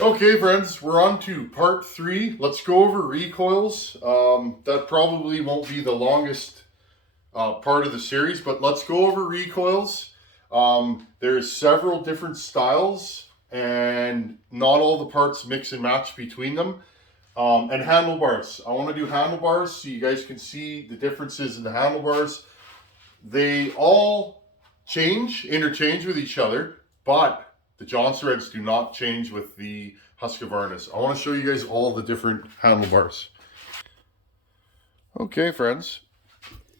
Okay, friends, we're on to part 3. Let's go over recoils. That probably won't be the longest part of the series, but let's go over recoils. There's several different styles, and not all the parts mix and match between them. And handlebars. I want to do handlebars so you guys can see the differences in the handlebars. They all interchange with each other, but the Johnsonreds do not change with the Husqvarnas. I want to show you guys all the different handlebars. Okay, friends.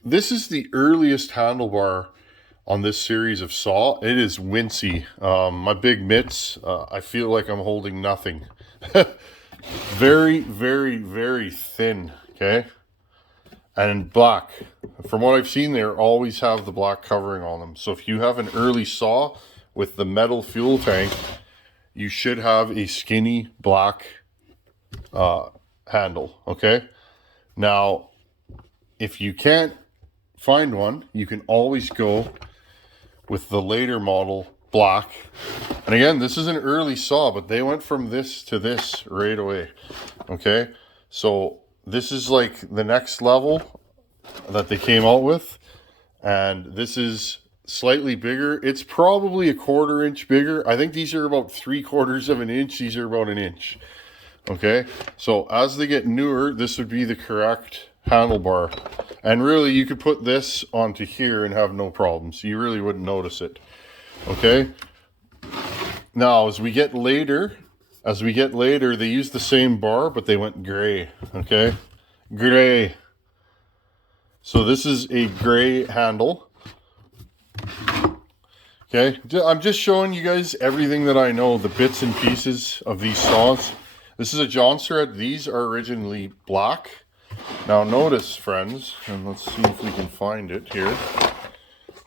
This is the earliest handlebar on this series of saw. It is wincy. My big mitts, I feel like I'm holding nothing. Very, very, very thin, okay? And black. From what I've seen, they always have the black covering on them. So if you have an early saw with the metal fuel tank, you should have a skinny black handle, okay? Now, if you can't find one, you can always go with the later model black. And again, this is an early saw, but they went from this to this right away, okay? So this is like the next level that they came out with, and this is slightly bigger. It's probably a 1/4 inch bigger. I think these are about 3/4 of an inch. These are about an inch. Okay, so as they get newer, this would be the correct handlebar, and really you could put this onto here and have no problems. You really wouldn't notice it. Okay, now as we get later, they use the same bar, but they went gray. Okay, gray. So this is a gray handle. Okay, I'm just showing you guys everything that I know, the bits and pieces of these saws. This is a Johnsonred. These are originally black. Now notice, friends, and let's see if we can find it here.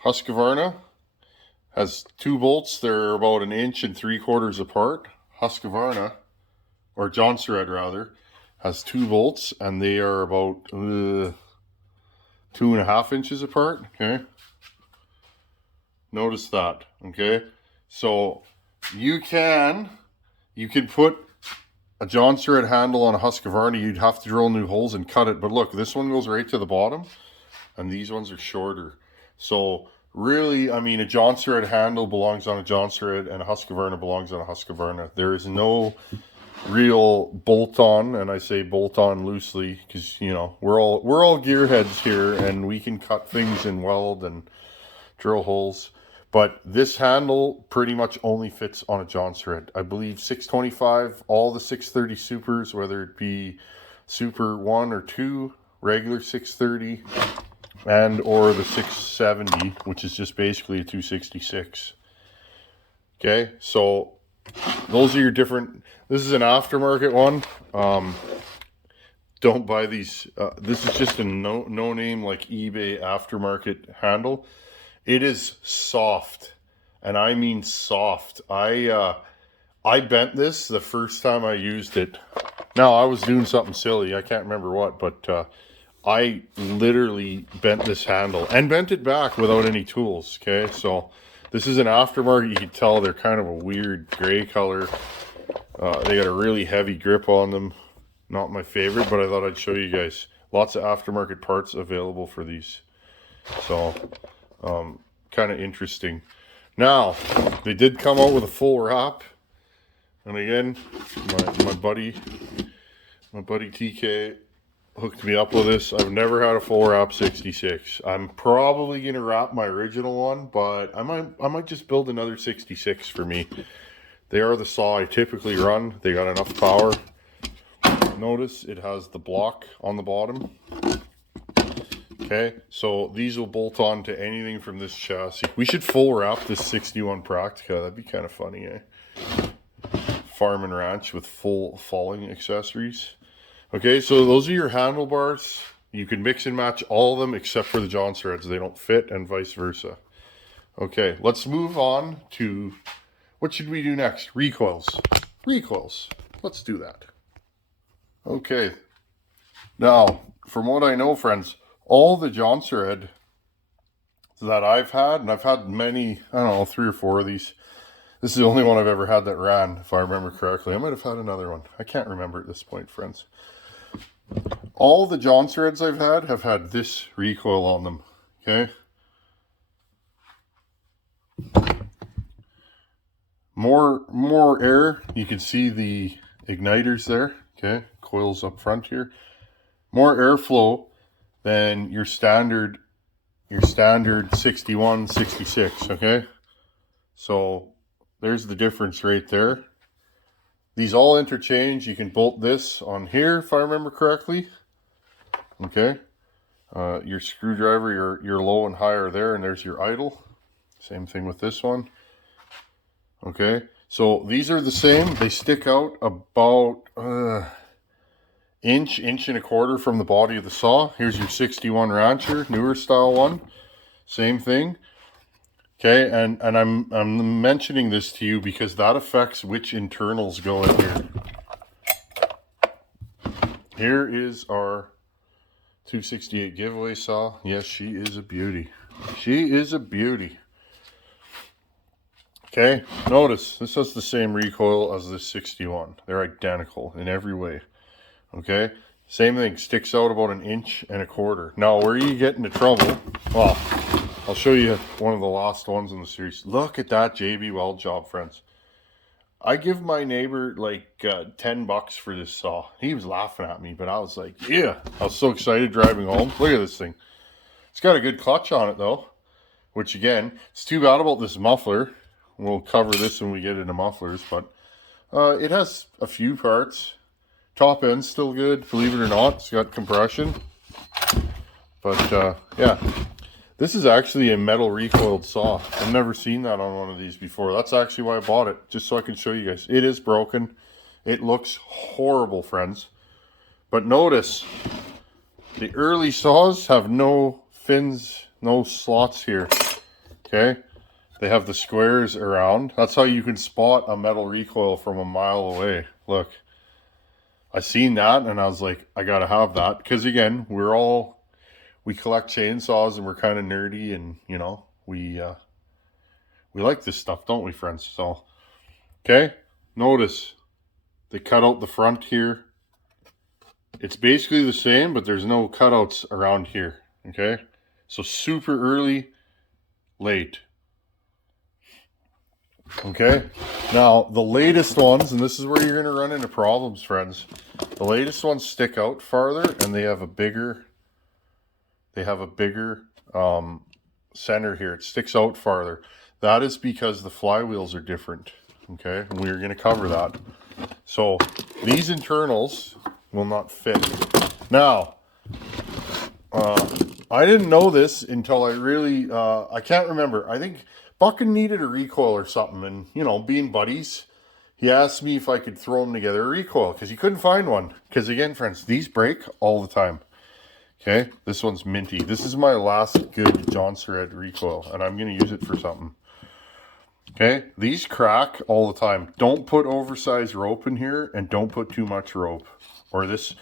Husqvarna has 2 bolts. They're about 1 3/4 inches apart. Husqvarna, or Johnsonred rather, has 2 bolts, and they are about 2.5 inches apart. Okay, notice that. Okay, so you can put a Johnsonred handle on a Husqvarna. You'd have to drill new holes and cut it, but look, this one goes right to the bottom, and these ones are shorter. So really, I mean, a Johnsonred handle belongs on a Johnsonred, and a Husqvarna belongs on a Husqvarna. There is no real bolt-on, and I say bolt-on loosely because, you know, we're all gearheads here, and we can cut things and weld and drill holes. But this handle pretty much only fits on a Johnsonred. I believe 625, all the 630 Supers, whether it be Super 1 or 2, regular 630, and or the 670, which is just basically a 266. Okay, so those are your different. This is an aftermarket one. Don't buy these. This is just a no name like eBay aftermarket handle. It is soft, and I mean soft. I bent this the first time I used it. Now, I was doing something silly. I can't remember what, but I literally bent this handle and bent it back without any tools. Okay, so this is an aftermarket. You can tell they're kind of a weird gray color. They got a really heavy grip on them. Not my favorite, but I thought I'd show you guys. Lots of aftermarket parts available for these. So, kind of interesting. Now, they did come out with a full wrap. And again, my buddy TK hooked me up with this. I've never had a full wrap 66. I'm probably gonna wrap my original one, but I might just build another 66 for me. They are the saw I typically run. They got enough power. Notice it has the block on the bottom. Okay, so these will bolt on to anything from this chassis. We should full wrap this 61 Practica. That'd be kind of funny, eh? Farm and ranch with full falling accessories. Okay, so those are your handlebars. You can mix and match all of them except for the Johnsonreds. They don't fit, and vice versa. Okay, let's move on to, what should we do next? Recoils. Recoils. Let's do that. Okay. Now, from what I know, friends, all the Johnsonred that I've had, and I've had many, I don't know, 3 or 4 of these, This is the only one I've ever had that ran, if I remember correctly. I might have had another one. I can't remember at this point, friends. All the John threads I've had have this recoil on them, okay? More air. You can see the igniters there, okay? Coils up front here. More airflow than your standard 61, 66, okay? So there's the difference right there. These all interchange. You can bolt this on here, if I remember correctly. Okay. Your screwdriver, your low and high are there, and there's your idle. Same thing with this one. Okay. So these are the same. They stick out about inch and a quarter from the body of the saw. Here's your 61 Rancher, newer style one. Same thing. Okay, and I'm mentioning this to you because that affects which internals go in here. Here is our 268 giveaway saw. Yes, she is a beauty. She is a beauty. Okay, notice this has the same recoil as this 61. They're identical in every way. Okay, same thing, sticks out about an inch and a quarter. Now, where you get into trouble, well, I'll show you one of the last ones in the series. Look at that JB Weld job, friends. I give my neighbor like $10 for this saw. He was laughing at me, but I was like, yeah. I was so excited driving home. Look at this thing. It's got a good clutch on it though, which again, it's too bad about this muffler. We'll cover this when we get into mufflers, but it has a few parts. Top end's still good, believe it or not. It's got compression. But yeah. This is actually a metal recoiled saw. I've never seen that on one of these before. That's actually why I bought it, just so I can show you guys. It is broken. It looks horrible, friends. But notice, the early saws have no fins, no slots here. Okay? They have the squares around. That's how you can spot a metal recoil from a mile away. Look. I seen that and I was like, I gotta have that. Because again, we collect chainsaws and we're kind of nerdy, and you know, we like this stuff, don't we, friends? So, okay, notice they cut out the front here. It's basically the same, but there's no cutouts around here. Okay, so super early, late. Okay, now the latest ones, and this is where you're going to run into problems, friends. The latest ones stick out farther, and they have a bigger center here. It sticks out farther. That is because the flywheels are different. Okay, and we're going to cover that. So these internals will not fit. Now, I didn't know this until I really, I can't remember. I think Buckin needed a recoil or something, and you know, being buddies, he asked me if I could throw them together a recoil because he couldn't find one. Because again, friends, these break all the time. Okay, this one's minty. This is my last good John thread recoil, and I'm going to use it for something. Okay, these crack all the time. Don't put oversized rope in here, and don't put too much rope. Or this,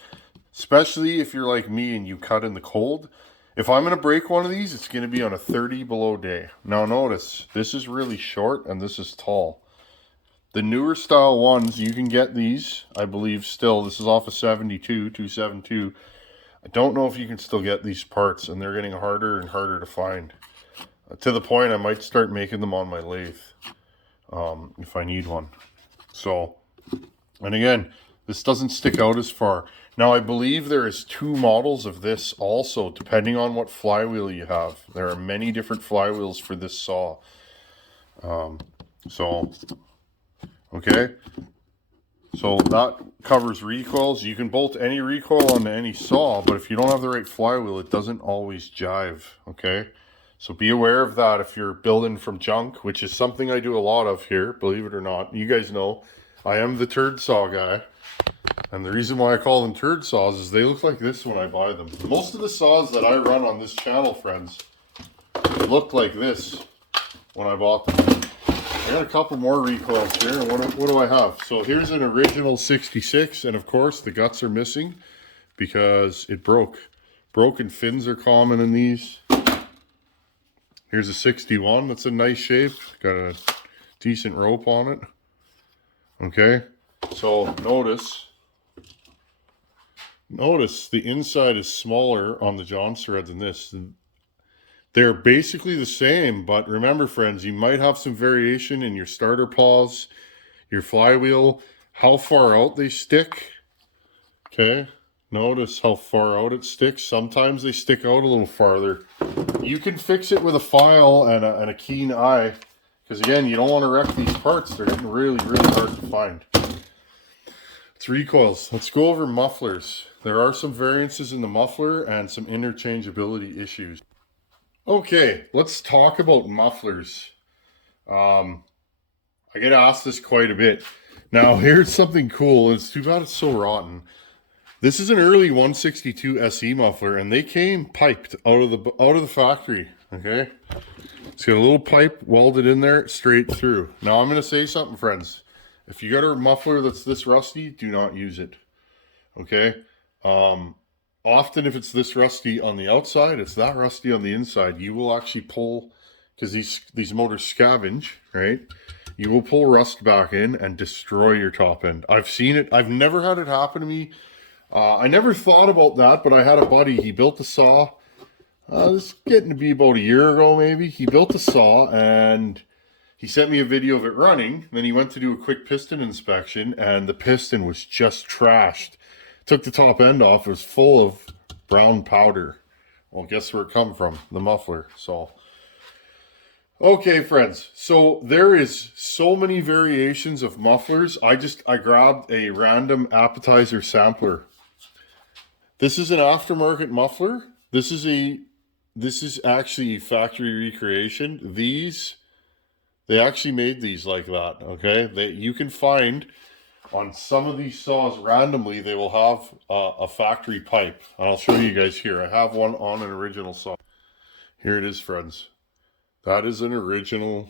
especially if you're like me and you cut in the cold. If I'm going to break one of these, it's going to be on a 30 below day. Now notice, this is really short and this is tall. The newer style ones, you can get these, I believe still. This is off a 272. I don't know if you can still get these parts, and they're getting harder and harder to find. To the point I might start making them on my lathe if I need one. So, and again, this doesn't stick out as far. Now, I believe there is 2 models of this also, depending on what flywheel you have. There are many different flywheels for this saw. Okay. So that covers recoils. You can bolt any recoil onto any saw, but if you don't have the right flywheel, it doesn't always jive, okay? So be aware of that if you're building from junk, which is something I do a lot of here, believe it or not. You guys know, I am the turd saw guy. And the reason why I call them turd saws is they look like this when I buy them. Most of the saws that I run on this channel, friends, look like this when I bought them. I got a couple more recoils here, and what do I have? So here's an original 66, and of course the guts are missing because it broke. Broken fins are common in these. Here's a 61, that's a nice shape. Got a decent rope on it. Okay, so notice the inside is smaller on the John's thread than this. They're basically the same, but remember, friends, you might have some variation in your starter paws, your flywheel, how far out they stick. Okay, notice how far out it sticks. Sometimes they stick out a little farther. You can fix it with a file and a keen eye, because again, you don't want to wreck these parts. They're getting really, really hard to find. It's recoils. Let's go over mufflers. There are some variances in the muffler and some interchangeability issues. Okay, let's talk about mufflers. I get asked this quite a bit. Now, here's something cool. It's too bad it's so rotten. This is an early 162 SE muffler, and they came piped out of the factory. Okay, it's got a little pipe welded in there straight through. Now, I'm going to say something, friends. If you got a muffler that's this rusty, do not use it. Okay. Often if it's this rusty on the outside, it's that rusty on the inside. You will actually pull, because these motors scavenge, right? You will pull rust back in and destroy your top end. I've seen it. I've never had it happen to me. I never thought about that, but I had a buddy. He built a saw. This is getting to be about a year ago, maybe. He built a saw and he sent me a video of it running. Then he went to do a quick piston inspection, and the piston was just trashed. Took the top end off. It was full of brown powder. Well, guess where it come from? The muffler. So, okay, friends. So there is so many variations of mufflers. I grabbed a random appetizer sampler. This is an aftermarket muffler. This is actually a factory recreation. They actually made these like that. Okay, you can find. On some of these saws, randomly, they will have a factory pipe. And I'll show you guys here. I have one on an original saw. Here it is, friends. That is an original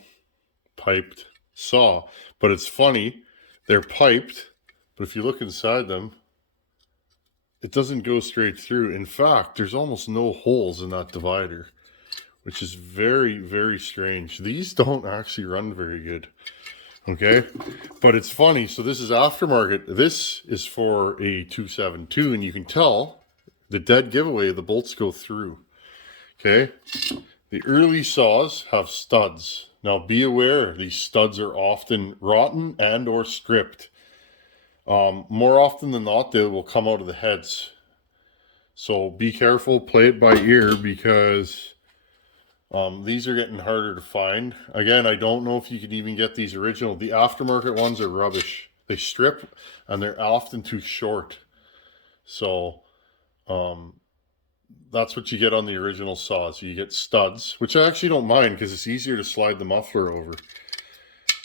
piped saw. But it's funny, they're piped, but if you look inside them, it doesn't go straight through. In fact, there's almost no holes in that divider, which is very, very strange. These don't actually run very good. Okay, but it's funny. So this is aftermarket. This is for a 272, and you can tell the dead giveaway, the bolts go through. Okay, the early saws have studs. Now be aware, these studs are often rotten and or stripped. More often than not, they will come out of the heads. So be careful, play it by ear, because these are getting harder to find. Again, I don't know if you can even get these original. The aftermarket ones are rubbish. They strip and they're often too short. So that's what you get on the original saws. You get studs, which I actually don't mind because it's easier to slide the muffler over.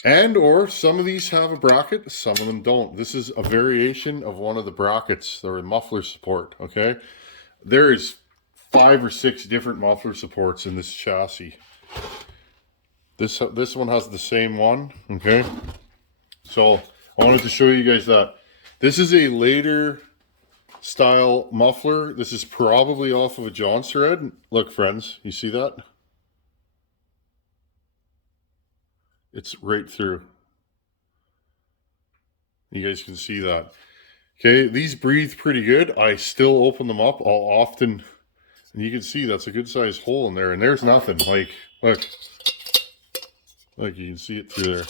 And or some of these have a bracket, some of them don't. This is a variation of one of the brackets or muffler support. Okay, there is 5 or 6 different muffler supports in this chassis. This one has the same one. Okay, so I wanted to show you guys that. This is a later style muffler. This is probably off of a John's thread. Look, friends, you see that? It's right through. You guys can see that. Okay, these breathe pretty good. I still open them up. I'll often, and you can see that's a good sized hole in there, and there's nothing. Like, look, you can see it through there.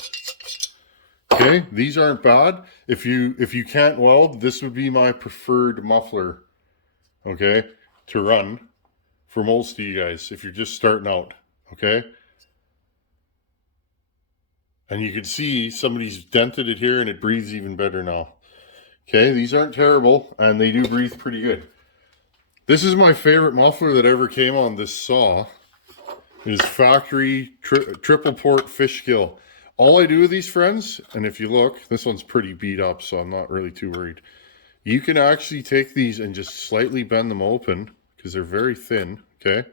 Okay, these aren't bad. If you can't weld, this would be my preferred muffler, okay, to run for most of you guys if you're just starting out, okay? And you can see somebody's dented it here and it breathes even better now. Okay, these aren't terrible and they do breathe pretty good. This is my favorite muffler that ever came on this saw. It is factory triple port fish gill. All I do with these, friends, and if you look, this one's pretty beat up, so I'm not really too worried. You can actually take these and just slightly bend them open because they're very thin, okay?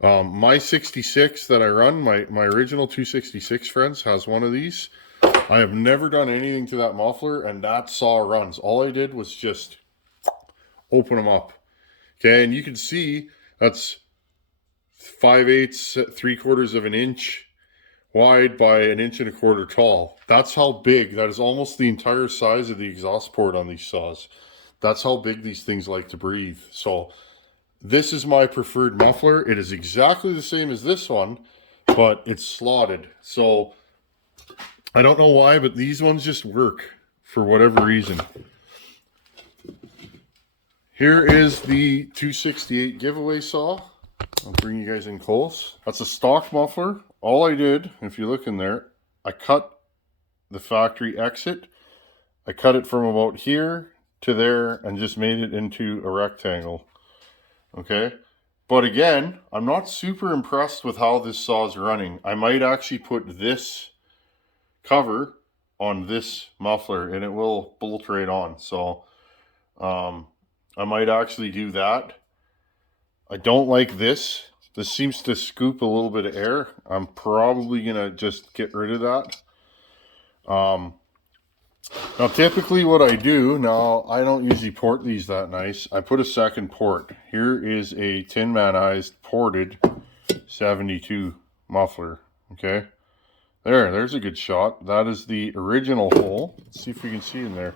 My 66 that I run, my original 266, friends, has one of these. I have never done anything to that muffler, and that saw runs. All I did was just open them up. Okay, and you can see that's 5/8, 3/4 of an inch wide by 1.25 inches tall. That's how big. That is almost the entire size of the exhaust port on these saws. That's how big these things like to breathe. So this is my preferred muffler. It is exactly the same as this one, but it's slotted. So I don't know why, but these ones just work for whatever reason. Here is the 268 giveaway saw. I'll bring you guys in close. That's a stock muffler. All I did, if you look in there, I cut the factory exit. I cut it from about here to there and just made it into a rectangle. Okay? But again, I'm not super impressed with how this saw is running. I might actually put this cover on this muffler and it will bolt right on. So I might actually do that. I don't like this. This seems to scoop a little bit of air. I'm probably gonna just get rid of that. Now typically what I do, now I don't usually port these that nice. I put a second port. Here is a Tinmanized ported 72 muffler. Okay. There's a good shot. That is the original hole. Let's see if we can see in there.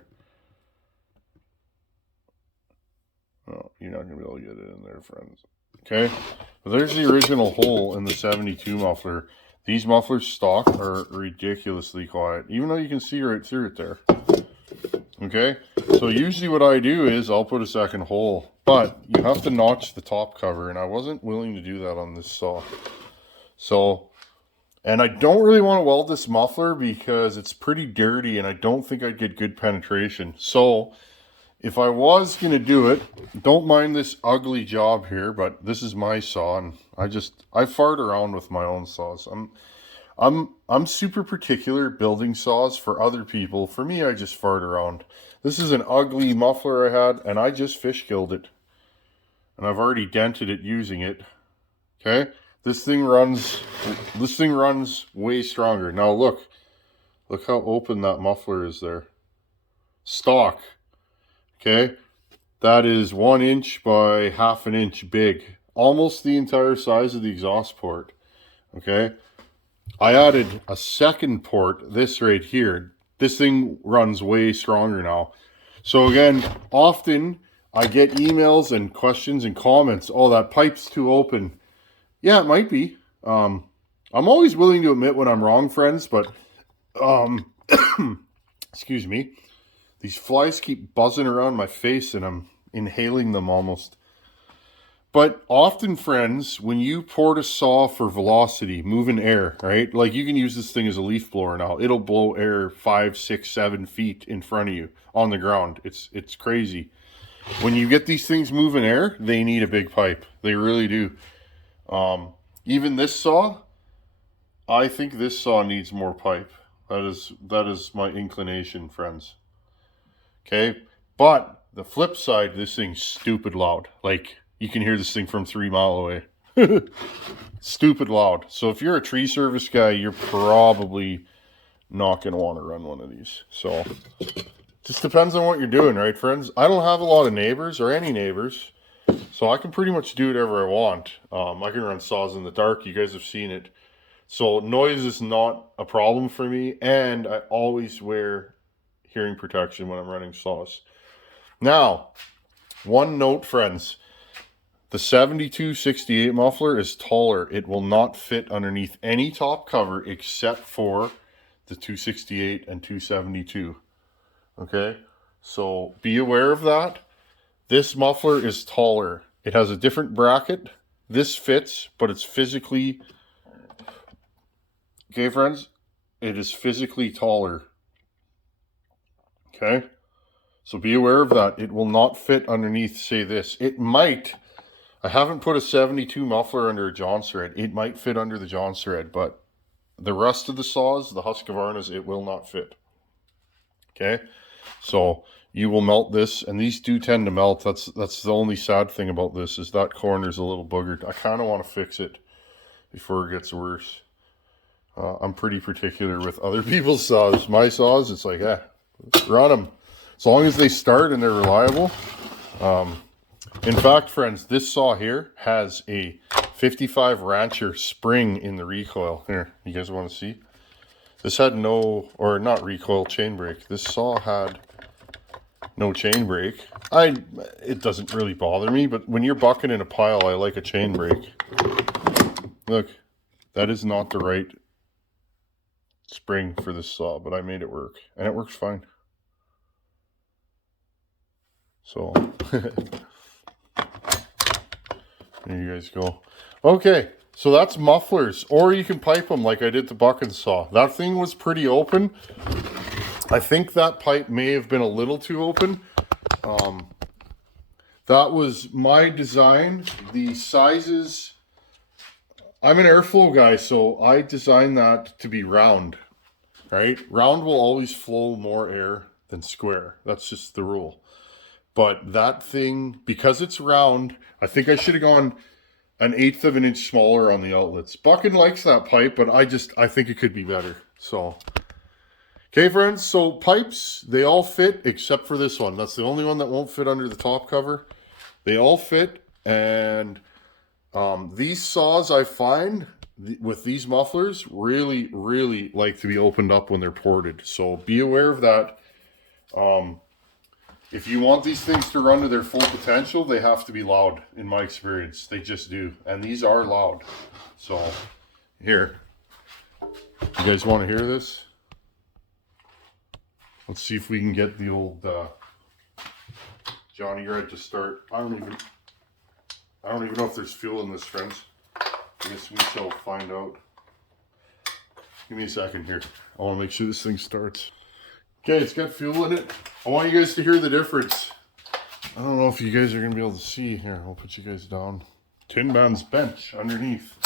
Oh, you're not going to be able to get it in there, friends. Okay, well, there's the original hole in the 72 muffler. These mufflers stock are ridiculously quiet, even though you can see right through it there. Okay, so usually what I do is I'll put a second hole, but you have to notch the top cover, and I wasn't willing to do that on this saw. So, and I don't really want to weld this muffler because it's pretty dirty, and I don't think I'd get good penetration. So if I was going to do it, don't mind this ugly job here, but this is my saw, and I fart around with my own saws. I'm super particular building saws for other people. For me, I just fart around. This is an ugly muffler I had, and I just fish killed it. And I've already dented it using it. Okay? This thing runs way stronger. Now look how open that muffler is there. Stock. Okay, that is 1 inch by 1/2 inch big, almost the entire size of the exhaust port. Okay, I added a second port, this right here. This thing runs way stronger now. So again, often I get emails and questions and comments. Oh, that pipe's too open. Yeah, it might be. I'm always willing to admit when I'm wrong, friends, but excuse me. These flies keep buzzing around my face and I'm inhaling them almost. But often, friends, when you port a saw for velocity, moving air, right? Like you can use this thing as a leaf blower now. It'll blow air 5, 6, 7 feet in front of you on the ground. It's crazy. When you get these things moving air, they need a big pipe. They really do. Even this saw, I think this saw needs more pipe. That is my inclination, friends. Okay, but the flip side, this thing's stupid loud. Like, you can hear this thing from 3 miles away. Stupid loud. So if you're a tree service guy, you're probably not going to want to run one of these. So, just depends on what you're doing, right, friends? I don't have a lot of neighbors, or any neighbors, so I can pretty much do whatever I want. I can run saws in the dark. You guys have seen it. So, noise is not a problem for me, and I always wear hearing protection when I'm running saws. Now, one note, friends. The 7268 muffler is taller. It will not fit underneath any top cover except for the 268 and 272. Okay? So be aware of that. This muffler is taller. It has a different bracket. This fits, but it's physically... Okay, friends? It is physically taller. Okay, so be aware of that. It will not fit underneath, say, this. It might. I haven't put a 72 muffler under a John thread. It might fit under the John thread, but the rest of the saws, the Husqvarnas, it will not fit. Okay, so you will melt this, and these do tend to melt. That's the only sad thing about this, is that corner's a little boogered. I kind of want to fix it before it gets worse. I'm pretty particular with other people's saws. My saws, it's like, run them. As long as they start and they're reliable. In fact, friends, this saw here has a 55 Rancher spring in the recoil. Here, you guys want to see? This had no, or not recoil, chain brake. This saw had no chain brake. It doesn't really bother me, but when you're bucking in a pile, I like a chain brake. Look, that is not the right spring for this saw, but I made it work, and it works fine. So, there you guys go. Okay, so that's mufflers, or you can pipe them like I did the bucking saw. That thing was pretty open. I think that pipe may have been a little too open. That was my design. The sizes, I'm an airflow guy, so I designed that to be round, right? Round will always flow more air than square. That's just the rule. But that thing, because it's round, I think I should have gone 1/8 of an inch smaller on the outlets. Bucking likes that pipe, but I think it could be better. So, okay, friends, so pipes, they all fit except for this one. That's the only one that won't fit under the top cover. They all fit, and these saws I find with these mufflers really, really like to be opened up when they're ported. So be aware of that. If you want these things to run to their full potential, they have to be loud, in my experience. They just do. And these are loud. So, here. You guys want to hear this? Let's see if we can get the old Johnny Red to start. I don't even know if there's fuel in this, friends. I guess we shall find out. Give me a second here. I want to make sure this thing starts. Okay, it's got fuel in it. I want you guys to hear the difference. I don't know if you guys are going to be able to see. Here, I'll put you guys down. Tinman's bench underneath.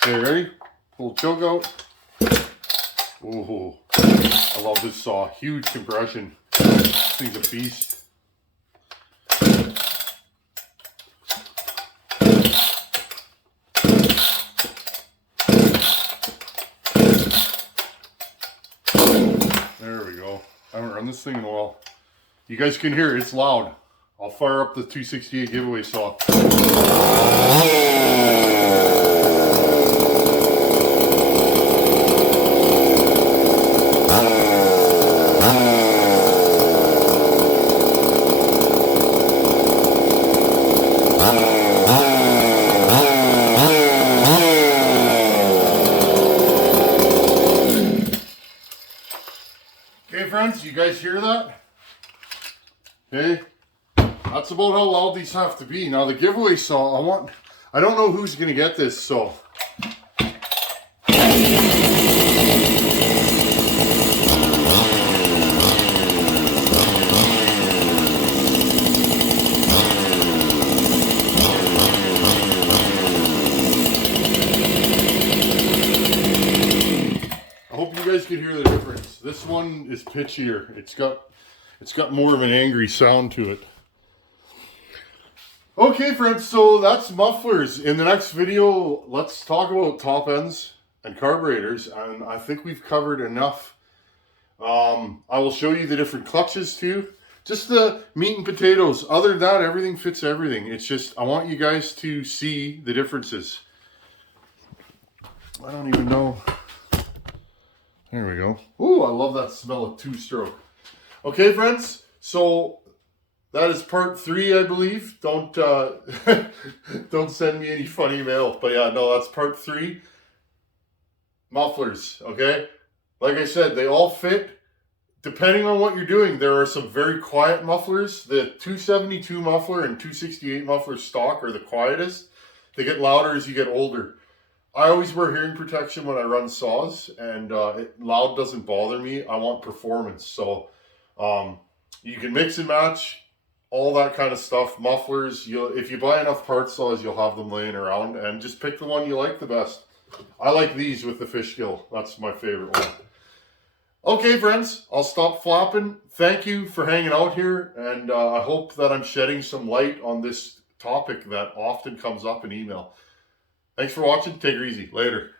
Okay, ready? Pull choke out. Oh, I love this saw. Huge compression. This thing's a beast. There we go. I haven't run this thing in a while. You guys can hear it. It's loud. I'll fire up the 268 giveaway saw. Okay, friends, you guys hear that? Okay, that's about how loud these have to be. Now the giveaway saw, I don't know who's gonna get this, so. I hope you guys can hear the difference. This one is pitchier. It's got more of an angry sound to it. Okay, friends, so that's mufflers. In the next video, let's talk about top ends and carburetors, and I think we've covered enough. I will show you the different clutches too. Just the meat and potatoes. Other than that, everything fits everything. It's just, I want you guys to see the differences. I don't even know. There we go. Ooh, I love that smell of two-stroke. Okay, friends, so that is part 3, I believe. Don't don't send me any funny mail. But yeah, no, that's part 3. Mufflers, okay? Like I said, they all fit. Depending on what you're doing, there are some very quiet mufflers. The 272 muffler and 268 muffler stock are the quietest. They get louder as you get older. I always wear hearing protection when I run saws, and loud doesn't bother me. I want performance, so you can mix and match all that kind of stuff. Mufflers, if you buy enough part saws, you'll have them laying around, and just pick the one you like the best. I like these with the fish gill. That's my favorite one. Okay, friends, I'll stop flapping. Thank you for hanging out here, and I hope that I'm shedding some light on this topic that often comes up in email. Thanks for watching. Take her easy. Later.